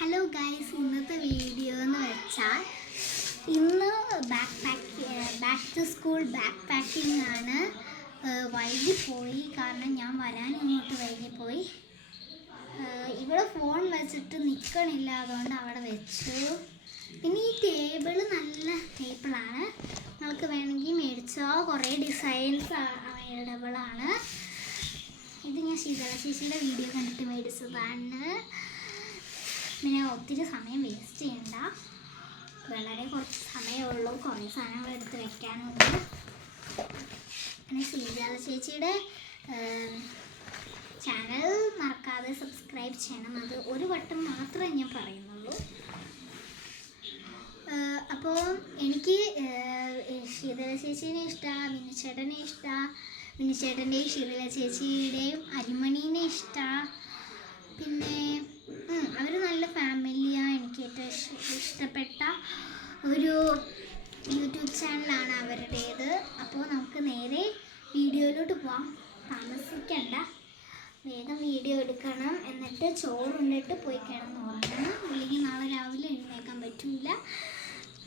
Hello guys, ഇന്നത്തെ video എന്ന് വെച്ചാൽ ഇന്ന് back to school back packing ആണ്. വൈകിപ്പോയി, കാരണം ഞാൻ വരാൻ ഇങ്ങോട്ട് വൈകിപ്പോയി. ഇവിടെ ഫോൺ വെച്ചിട്ട് നിൽക്കണില്ല, അതുകൊണ്ട് അവിടെ വെച്ചു. പിന്നെ ഈ ടേബിള് നല്ല ടേബിളാണ്, നിങ്ങൾക്ക് വേണമെങ്കിൽ മേടിച്ചോ. കുറേ ഡിസൈൻസ് അവൈലബിളാണ്. ഇത് ഞാൻ ശീതള ചേച്ചിയുടെ വീഡിയോ കണ്ടിട്ട് മേടിച്ചതാണ്. പിന്നെ ഒത്തിരി സമയം വേസ്റ്റ് ചെയ്യണ്ട, വളരെ കുറച്ച് സമയമുള്ളൂ, കുറേ സാധനങ്ങൾ എടുത്ത് വെക്കാനുണ്ട്. പിന്നെ ശീതള ചേച്ചിയുടെ ചാനൽ മറക്കാതെ സബ്സ്ക്രൈബ് ചെയ്യണം. അത് ഒരു വട്ടം മാത്രമേ ഞാൻ പറയുന്നുള്ളൂ. അപ്പോൾ എനിക്ക് ശീതള ചേച്ചീനെ ഇഷ്ടമാണ്, വിനുചേട്ടനെ ഇഷ്ടമാണ്, വിനുചേട്ടൻ്റെയും ശീതള ചേച്ചിയുടെയും അരിമണീനെ ഇഷ്ടമാണ്. പിന്നെ അവർ നല്ല ഫാമിലിയാണ്. എനിക്ക് ഏറ്റവും ഇഷ്ടപ്പെട്ട ഒരു യൂട്യൂബ് ചാനലാണ് അവരുടേത്. അപ്പോൾ നമുക്ക് നേരെ വീഡിയോയിലോട്ട് പോവാം. താമസിക്കണ്ട, വേഗം വീഡിയോ എടുക്കണം, എന്നിട്ട് ചോറുണ്ടിട്ട് പോയി കിടന്നുറങ്ങണം. അല്ലെങ്കിൽ നാളെ രാവിലെ എഴുന്നേക്കാൻ പറ്റില്ല,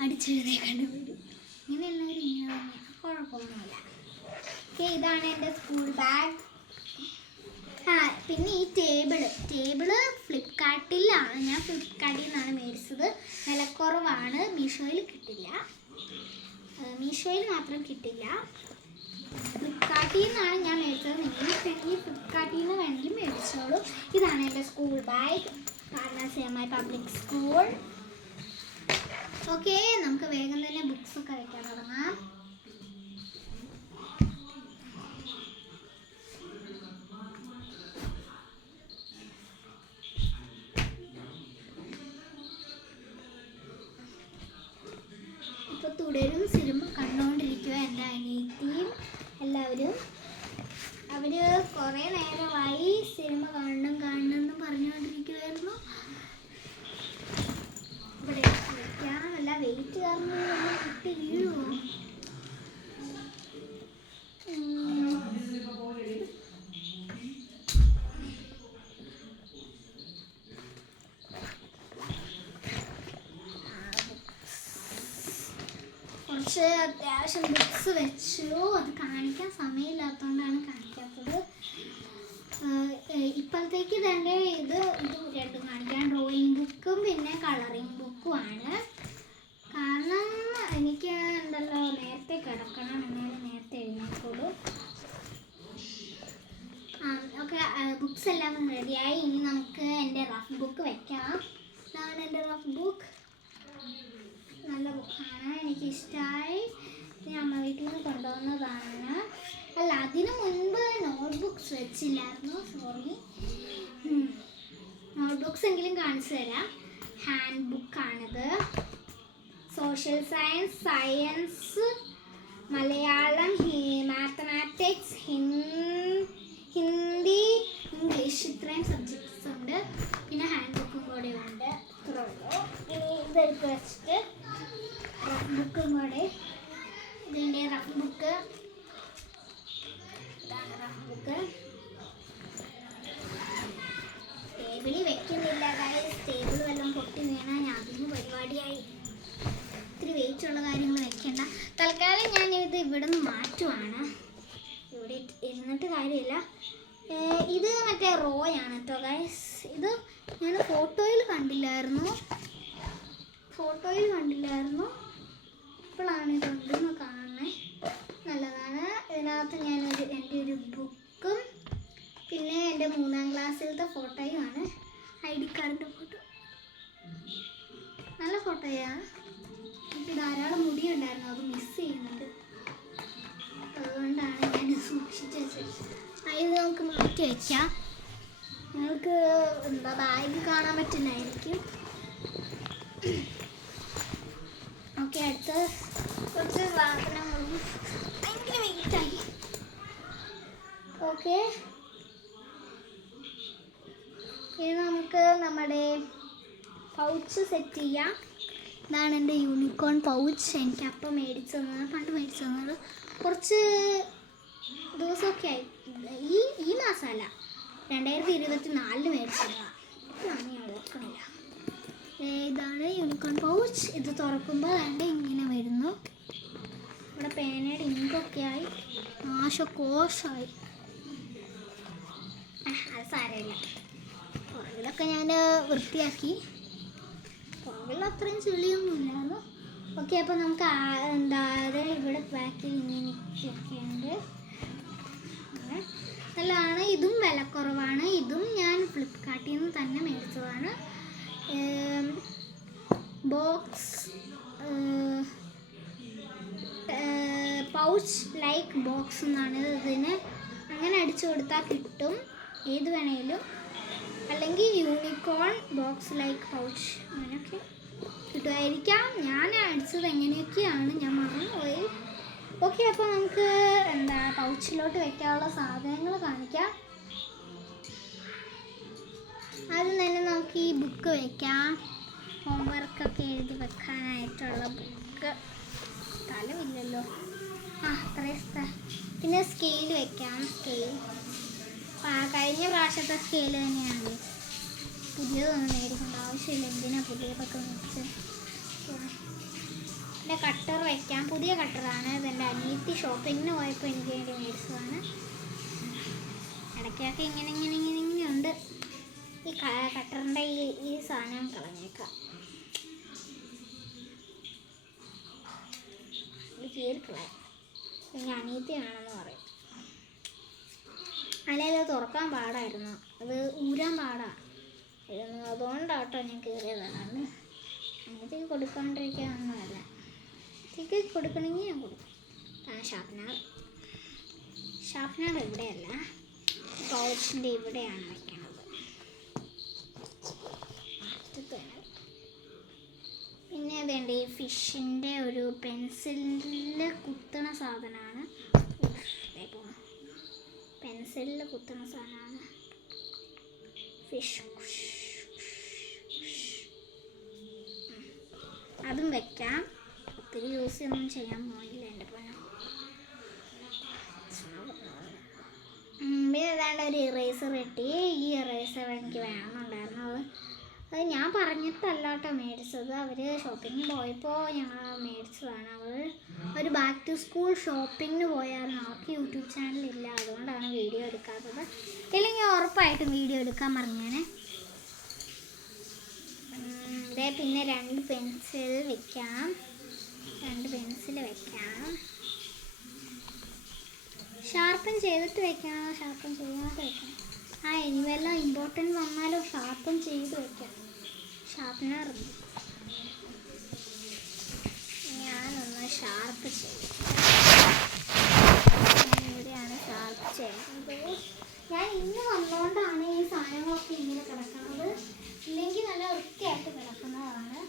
അടിച്ചെഴുന്നേക്കേണ്ടി വരും. ഇങ്ങനെ എല്ലാവരും ഇങ്ങനെ തന്നെയാണ്, കുഴപ്പമൊന്നുമില്ല. ഓക്കെ, ഇതാണ് എൻ്റെ സ്കൂൾ ബാഗ്. പിന്നെ ഈ ടേബിള് ഫ്ലിപ്കാർട്ടിലാണ്, ഞാൻ ഫ്ലിപ്കാർട്ടിൽ നിന്നാണ് മേടിച്ചത്. വിലക്കുറവാണ്, മീഷോയിൽ കിട്ടില്ല. മീഷോയിൽ മാത്രം കിട്ടില്ല, ഫ്ലിപ്കാർട്ടിൽ നിന്നാണ് ഞാൻ മേടിച്ചത്. നിങ്ങൾ ഫ്ലിപ്കാർട്ടിൽ നിന്ന് വേണമെങ്കിൽ മേടിച്ചോളൂ. ഇതാണ് എൻ്റെ സ്കൂൾ ബാഗ്, കാരണവശമായി പബ്ലിക് സ്കൂൾ. ഓക്കെ, നമുക്ക് വേഗം തന്നെ ബുക്സൊക്കെ വയ്ക്കാൻ തുടങ്ങാം. തുടരും സിനിമ കണ്ടുകൊണ്ടിരിക്കുക എൻ്റെ അനിയത്തിയും എല്ലാവരും. അവർ കുറേ നേരമായി സിനിമ കാണണമെന്ന് പറഞ്ഞുകൊണ്ടിരിക്കുമായിരുന്നു. ഇവിടെ വയ്ക്കാനല്ല, വെയിറ്റ് കാരണം കുട്ടി വീഴുമോ? കുറച്ച് അത്യാവശ്യം ബുക്സ് വെച്ചു. അത് കാണിക്കാൻ സമയമില്ലാത്തതുകൊണ്ടാണ് കാണിക്കാത്തത്. ഇപ്പോഴത്തേക്ക് തന്നെ ഇത് രണ്ടും കാണിക്കാം. ഡ്രോയിങ് ബുക്കും പിന്നെ കളറിങ് ബുക്കുമാണ്. കാരണം എനിക്ക് ഉണ്ടല്ലോ നേരത്തെ കിടക്കണം, എന്നാലും നേരത്തെ എഴുന്നേൽക്കുള്ളൂ. ഓക്കെ, ബുക്സ് എല്ലാം റെഡിയായി. ഇനി നമുക്ക് എൻ്റെ റഫ് ബുക്ക് വെക്കാം. ഇതാണ് എൻ്റെ റഫ് ബുക്ക്, നല്ല ബുക്കാണ്, എനിക്കിഷ്ടമായി. ഞാൻ അമ്മ വീട്ടിൽ നിന്ന് കൊണ്ടുവന്നതാണ്. അല്ല, അതിനു മുൻപ് നോട്ട്ബുക്സ് വെച്ചില്ലായിരുന്നു, സോറി. നോട്ട്ബുക്സ് എങ്കിലും കാണിച്ചു തരാം. ഹാൻഡ് ബുക്കാണിത്. Social science, science, Malayalam, mathematics, Hindi, English, ഇത്രയും സബ്ജക്ട്സ് ഉണ്ട്. പിന്നെ ഹാൻഡ് ബുക്കും കൂടെ ഉണ്ട്. ഇത്രയുള്ളൂ. ഇനി ഇതെടുത്ത് വെച്ചിട്ട് റഫ് ബുക്കും കൂടെ, ഇതിൻ്റെ റഫ് ബുക്ക്, ഇതാണ് റഫ് ബുക്ക്. ടേബിളിൽ വെക്കുന്നില്ല ഗൈസ്, ടേബിൾ വല്ലതും പൊട്ടി വീണാൽ ഞാൻ അതിന് പരിപാടിയായി. ഇത്തിരി വെയിറ്റുള്ള കാര്യങ്ങൾ വെക്കേണ്ട. തൽക്കാലം ഞാനിത് ഇവിടെ നിന്ന് മാറ്റുവാണ്, ഇവിടെ ഇരുന്നിട്ട് കാര്യമില്ല. ഇത് മറ്റേ റോയാണ് കേട്ടോ ഗൈസ്. ഇത് ഞാൻ ഫോട്ടോയിൽ കണ്ടില്ലായിരുന്നു, ഇപ്പോഴാണ് ഇതുണ്ടെന്ന് കാണണേ. നല്ലതാണ്. ഇതിനകത്ത് ഞാനൊരു എൻ്റെ ഒരു ബുക്കും പിന്നെ എൻ്റെ 3ാം ക്ലാസ്സിലത്തെ ഫോട്ടോയുമാണ്, ID കാർഡിൻ്റെ ഫോട്ടോ. നല്ല ഫോട്ടോയാണ്. എനിക്ക് ധാരാളം മുടിയുണ്ടായിരുന്നു, അത് മിസ് ചെയ്യുന്നുണ്ട്, അതുകൊണ്ടാണ് ഞാൻ സൂക്ഷിച്ച് വെച്ചത്. ഇത് നമുക്ക് മാറ്റി വയ്ക്കാം. നിങ്ങൾക്ക് ബാഗ് കാണാൻ പറ്റില്ലായിരിക്കും. ഓക്കെ, അടുത്ത കുറച്ച് വാഹനങ്ങളും ഭയങ്കര വെയിറ്റായി. ഓക്കെ, ഇനി നമുക്ക് നമ്മുടെ പൗച്ച് സെറ്റ് ചെയ്യാം. ഇതാണ് എൻ്റെ യൂണിക്കോൺ പൗച്ച്. എനിക്ക് അപ്പം പണ്ട് മേടിച്ചു തന്നത്. കുറച്ച് ദിവസമൊക്കെ ആയി, ഈ മാസമല്ല, 2024 മേടിച്ചതാണ്. ഇപ്പോഴാണ് ഞാൻ ഓർക്കണില്ല. Unicorn pouch. ഇത് തുറക്കുമ്പോൾ രണ്ട് ഇങ്ങനെ വരുന്നു. ഇവിടെ പേനയുടെ ഇങ്കൊക്കെ ആയി നാശകോശമായി. അത് സാരമില്ല. പുറകിലൊക്കെ ഞാൻ വൃത്തിയാക്കി. പുറകിൽ അത്രയും ചെളിയൊന്നുമില്ലായിരുന്നു. ഓക്കെ, അപ്പോൾ നമുക്ക് ഇവിടെ ബാക്കിൽ ഇങ്ങനെയൊക്കെ ഉണ്ട്. നല്ലതാണ്. ഇതും വിലക്കുറവാണ്. ഇതും ഞാൻ ഫ്ലിപ്കാർട്ടിൽ നിന്ന് തന്നെ മേടിച്ചതാണ്. ബോക്സ് പൗച്ച് ലൈക്ക് ബോക്സ് എന്നാണ് ഇതിന്. അങ്ങനെ അടിച്ചു കൊടുത്താൽ കിട്ടും ഏത് വേണേലും. അല്ലെങ്കിൽ യൂണിക്കോൺ ബോക്സ് ലൈക്ക് പൗച്ച് അങ്ങനെയൊക്കെ കിട്ടുമായിരിക്കാം. ഞാൻ അടിച്ചത് എങ്ങനെയൊക്കെയാണ് ഞാൻ മറന്നുപോയി. ഓക്കെ, അപ്പോൾ നമുക്ക് പൗച്ചിലോട്ട് വെക്കാനുള്ള സാധനങ്ങൾ കാണിക്കാം. ആദ്യം തന്നെ നമുക്ക് ഈ ബുക്ക് വയ്ക്കാം. ഹോംവർക്കൊക്കെ എഴുതി വെക്കാനായിട്ടുള്ള ബുക്ക്. സ്ഥലമില്ലല്ലോ. അത്രയും പിന്നെ സ്കെയിൽ വെക്കാം. സ്കെയിൽ കഴിഞ്ഞ പ്രാവശ്യത്തെ സ്കെയിൽ തന്നെയാണ്. പുതിയതൊന്നും മേടിക്കേണ്ട ആവശ്യമില്ല. എന്തിനാണ് പുതിയതൊക്കെ വെച്ച്. പിന്നെ കട്ടർ വയ്ക്കാം. പുതിയ കട്ടറാണ്. ഇതെൻ്റെ അനിയത്തി ഷോപ്പിങ്ങിന് പോയപ്പോൾ എനിക്ക് വേണ്ടി മേടിച്ചതാണ്. ഇടയ്ക്കൊക്കെ ഇങ്ങനെ ഉണ്ട്. ഈ കട്ടറിൻ്റെ ഈ സാധനം കളഞ്ഞേക്കാം. ഇത് കീറിക്കളയാം. പിന്നെ അനിയത്തി വേണമെന്ന് പറയും. അല്ലെങ്കിൽ അത് തുറക്കാൻ പാടായിരുന്നു. അത് ഊരാൻ പാടായിരുന്നു. അതുകൊണ്ടാട്ടോ ഞാൻ കീറിയതാണ്. അനിയത്തിക്ക് കൊടുക്കാണ്ടിരിക്കാനൊന്നുമല്ല. എനിക്ക് കൊടുക്കണമെങ്കിൽ ഞാൻ കൊടുക്കും. ഷാർപ്പ്നർ ഇവിടെയല്ല, പൗച്ചിൻ്റെ ഇവിടെയാണ് വയ്ക്കണത്. പിന്നെ അതേണ്ട ഈ ഫിഷിൻ്റെ ഒരു പെൻസിലിൽ കുത്തണ സാധനമാണ്. പെൻസിലിൽ കുത്തണ സാധനമാണ് ഫിഷ്. അതും വെക്കാം. ഒത്തിരി യൂസൊന്നും ചെയ്യാൻ പോയില്ല എൻ്റെ പൊന്നോ. പിന്നെ ഏതാണ്ട് ഒരു ഇറേസർ കിട്ടി. ഈ ഇറേസർ എനിക്ക് വേണമെന്നുണ്ടായിരുന്നു. അത് ഞാൻ പറഞ്ഞിട്ടല്ല കേട്ടോ മേടിച്ചത്. അവർ ഷോപ്പിങ്ങിന് പോയപ്പോൾ ഞങ്ങൾ മേടിച്ചതാണ്. അവർ ബാക്ക് ടു സ്കൂൾ ഷോപ്പിങ്ങിന് പോയായിരുന്നു. അവർക്ക് യൂട്യൂബ് ചാനലില്ല, അതുകൊണ്ടാണ് വീഡിയോ എടുക്കാത്തത്. ഇല്ലെങ്കിൽ ഉറപ്പായിട്ടും വീഡിയോ എടുക്കാൻ പറഞ്ഞേനെ. പിന്നെ രണ്ട് പെൻസിൽ വെക്കാം. ഷാർപ്പൻ ചെയ്തിട്ട് വെക്കണം. ഷാർപ്പൻ ചെയ്യാതെ വെക്കണം. ഇനി വല്ല ഇമ്പോർട്ടൻറ്റ് വന്നാലോ ഷാർപ്പൻ ചെയ്ത് വെക്കാം. ഷാർപ്പനർ ഞാനൊന്ന് ഷാർപ്പ് ചെയ്യും. ഇവിടെയാണ് ഷാർപ്പ് ചെയ്യുന്നത്. ഞാൻ ഇന്ന് വന്നുകൊണ്ടാണ് ഈ സാധനങ്ങളൊക്കെ ഇങ്ങനെ കിടക്കുന്നത്. ഇല്ലെങ്കിൽ നല്ല വൃത്തിയായിട്ട് കിടക്കുന്നതാണ്.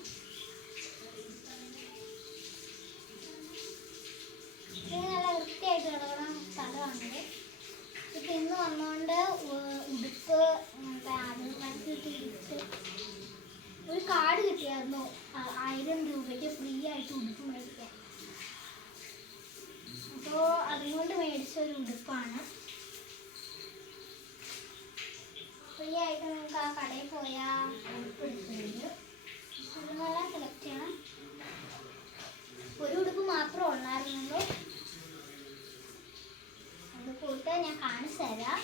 നല്ല വൃത്തിയായിട്ട് കിടക്കുന്ന സ്ഥലമാണിത്. ഇപ്പം ഇന്ന് വന്നുകൊണ്ട് ഉടുപ്പ് ഗിഫ്റ്റ് ഒരു കാർഡ് കിട്ടിയായിരുന്നു. 1000 രൂപയ്ക്ക് ഫ്രീ ആയിട്ട് ഉടുപ്പ് മേടിക്കാൻ. അപ്പോൾ അതുകൊണ്ട് മേടിച്ച ഒരു ഉടുപ്പാണ്. ഫ്രീ ആയിട്ട് നമുക്ക് ആ കടയിൽ പോയാൽ ഉടുപ്പ് എടുക്കുന്നത്. ഇതെല്ലാം സെലക്ട് ചെയ്യണം. ഒരു ഉടുപ്പ് മാത്രമേ ഉള്ളായിരുന്നുള്ളൂ. അത് കൂട്ട് ഞാൻ കാണിച്ചു തരാം.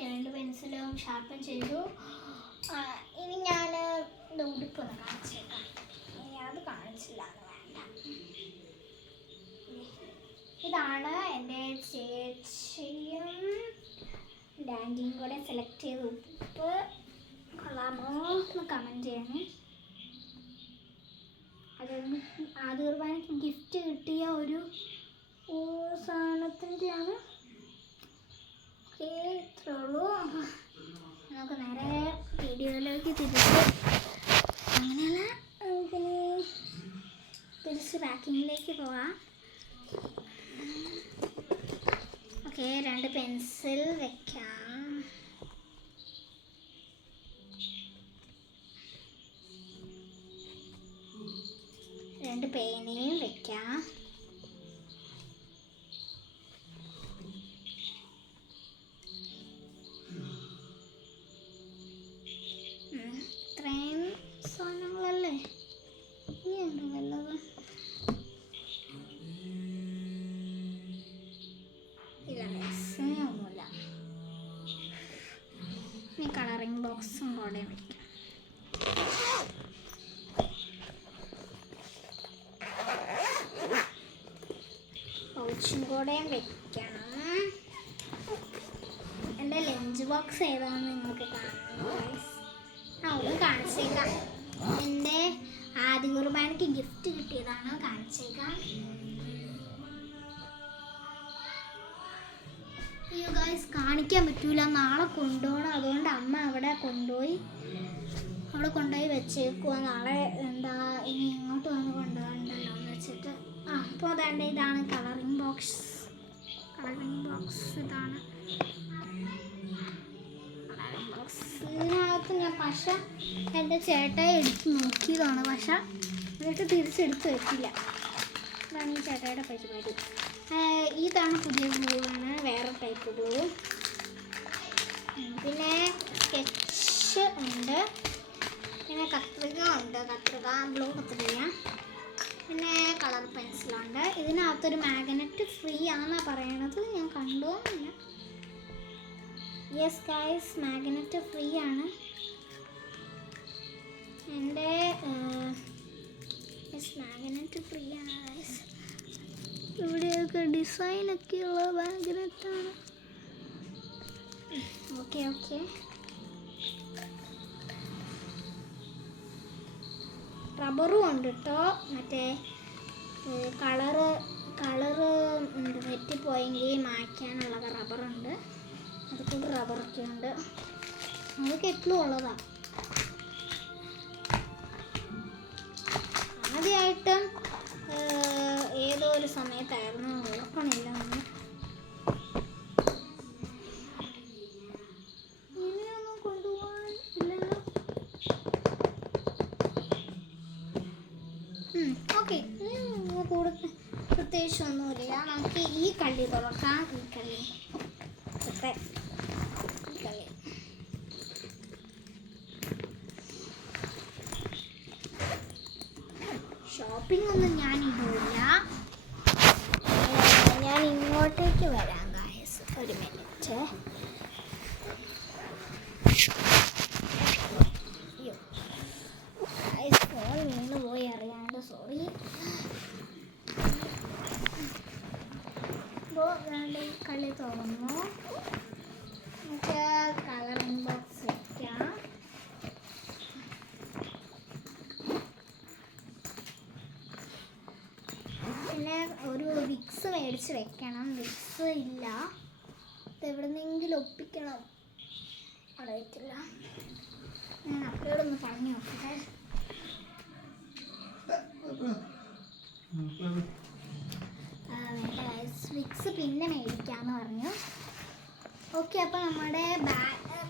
രണ്ട് പെൻസിലും ഷാർപ്പൻ ചെയ്തു. ഇനി ഞാൻ ഉടുപ്പൊന്ന് കാണിച്ചേക്കാം. ഇനി അത് കാണിച്ചില്ല, അത് വേണ്ട. ഇതാണ് എൻ്റെ ചേച്ചിയും ഡാൻഡിയും കൂടെ സെലക്ട് ചെയ്ത ഉടുപ്പ്. കൊള്ളാമോ എന്ന് കമൻറ്റ് ചെയ്യണേ. അത് ആദ്യ കുർബാനയ്ക്ക് ഗിഫ്റ്റ് കിട്ടിയ ഒരു സാധനത്തിൻ്റെയാണ്. ഇത്രേ ഉള്ളൂ. നമുക്ക് നേരെ വീഡിയോയിലേക്ക് അങ്ങനെയല്ല, നമുക്കിനി തിരിച്ച് പാക്കിങ്ങിലേക്ക് പോവാം. പെൻസിൽ വെക്കാം. രണ്ട് പേനയും വെക്കാം. ഇത്രയും സാധനങ്ങളല്ലേ, ഇനിയുണ്ടോ വല്ലത്? ഇല്ല, ഒന്നുമില്ല. ഇനി കളറിംഗ് ബോക്സും കൂടെ വയ്ക്കാം. പൗച്ചും കൂടെ വെക്കണം. എൻ്റെ ലഞ്ച് ബോക്സ് ഏതാണെന്ന് നിങ്ങൾക്ക് കാണണം. ഒന്ന് കാണിച്ചേക്കാം. എൻ്റെ ആദ്യ കുർബാനയ്ക്ക് ഗിഫ്റ്റ് കിട്ടിയതാണ്. കാണിച്ചേക്കാം. അയ്യോ ഗൈസ്, കാണിക്കാൻ പറ്റൂല, നാളെ കൊണ്ടുപോകണം. അതുകൊണ്ട് അമ്മ അവിടെ കൊണ്ടുപോയി വെച്ചേക്കുക. നാളെ എന്താ ഇനി ഇങ്ങോട്ട് വന്ന് കൊണ്ടുപോകണ്ടല്ലോ എന്ന് വെച്ചിട്ട്. അപ്പോൾ അതാണ്ട് ഇതാണ് കളറിംഗ് ബോക്സ്. ഇതാണ് കളറിംഗ് ബോക്സ്. ഇതിനകത്ത് ഞാൻ പശ എൻ്റെ ചേട്ടായി എടുത്ത് നോക്കിയതാണ്. പശ എന്നിട്ട് തിരിച്ചെടുത്ത് വെക്കില്ല. ഇതാണ് ഈ ചേട്ടായിയുടെ പരിപാടി. ഇതാണ് പുതിയ ഗ്ലൂ ആണ്, വേറെ ടൈപ്പ് ഗ്ലൂ. പിന്നെ സ്കെച്ച് ഉണ്ട്, പിന്നെ കത്രിക ഉണ്ട്, ബ്ലൂ കത്രിക, പിന്നെ കളർ പെൻസിലുണ്ട്. ഇതിനകത്തൊരു മാഗ്നറ്റ് ഫ്രീ ആണെന്നാണ് പറയണത്. ഞാൻ കണ്ടുപോകുന്നില്ല. യെസ് ഗൈസ്, മാഗ്നറ്റ് ഫ്രീ ആണ്. എൻ്റെ മാഗ്നറ്റ് ഫ്രീ ആണ് ഗൈസ്. ഇവിടെയൊക്കെ ഡിസൈനൊക്കെയുള്ള മാഗ്നറ്റാണ്. ഓക്കെ. റബ്ബറും ഉണ്ട് കേട്ടോ. മറ്റേ കളറ് തെറ്റിപ്പോയെങ്കിൽ മായ്ക്കാനുള്ളത് റബ്ബറുണ്ട്. അതുകൊണ്ട് റബ്ബറൊക്കെ ഉണ്ട്. അതൊക്കെ എപ്പോഴും ഉള്ളതാണ്. ആദ്യമായിട്ടും ഏതോ ഒരു സമയത്തായിരുന്നു, ഓർക്കണില്ല. ഇനിയൊന്നും കൊണ്ടുപോകാൻ ഇല്ലല്ലോ. ഓക്കെ, കൂടുതൽ പ്രത്യേകിച്ചൊന്നുമില്ല. നമുക്ക് ഈ കള്ളി തുറക്കാം. ഈ കള്ളി ഷോപ്പിംഗ് ഒന്നും ഞാൻ ഇടില്ല. ഞാൻ ഇങ്ങോട്ടേക്ക് വരാം ഗായ്സ്, ഒരു മിനിറ്റ്. ഫോൺ വീണ് പോയി അറിയാണ്ട്, സോറി. അപ്പോൾ കളി തുറന്നു. നമുക്ക് കളറിംഗ് ബോക്സ് വയ്ക്കാം. പിന്നെ ഒരു വിക്സ് മേടിച്ച് വെക്കണം. വിക്സ് ഇല്ല, എവിടെന്നെങ്കിലും ഒപ്പിക്കണം. അറിയത്തില്ല. ഞാൻ അപ്പോഴൊന്ന് പറഞ്ഞു നോക്കട്ടെ. വിക്സ് പിന്നെ മേടിക്കാമെന്ന് പറഞ്ഞു. ഓക്കെ, അപ്പോൾ നമ്മുടെ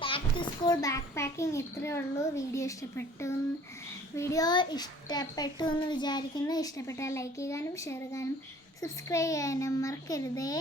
back to school back packing ഇത്രയേ ഉള്ളൂ. വീഡിയോ ഇഷ്ടപ്പെട്ടു എന്ന് വിചാരിക്കുന്നു. ഇഷ്ടപ്പെട്ടാൽ ലൈക്ക് ചെയ്യാനും ഷെയർ ചെയ്യാനും സബ്സ്ക്രൈബ് ചെയ്യാനും മറക്കരുതേ.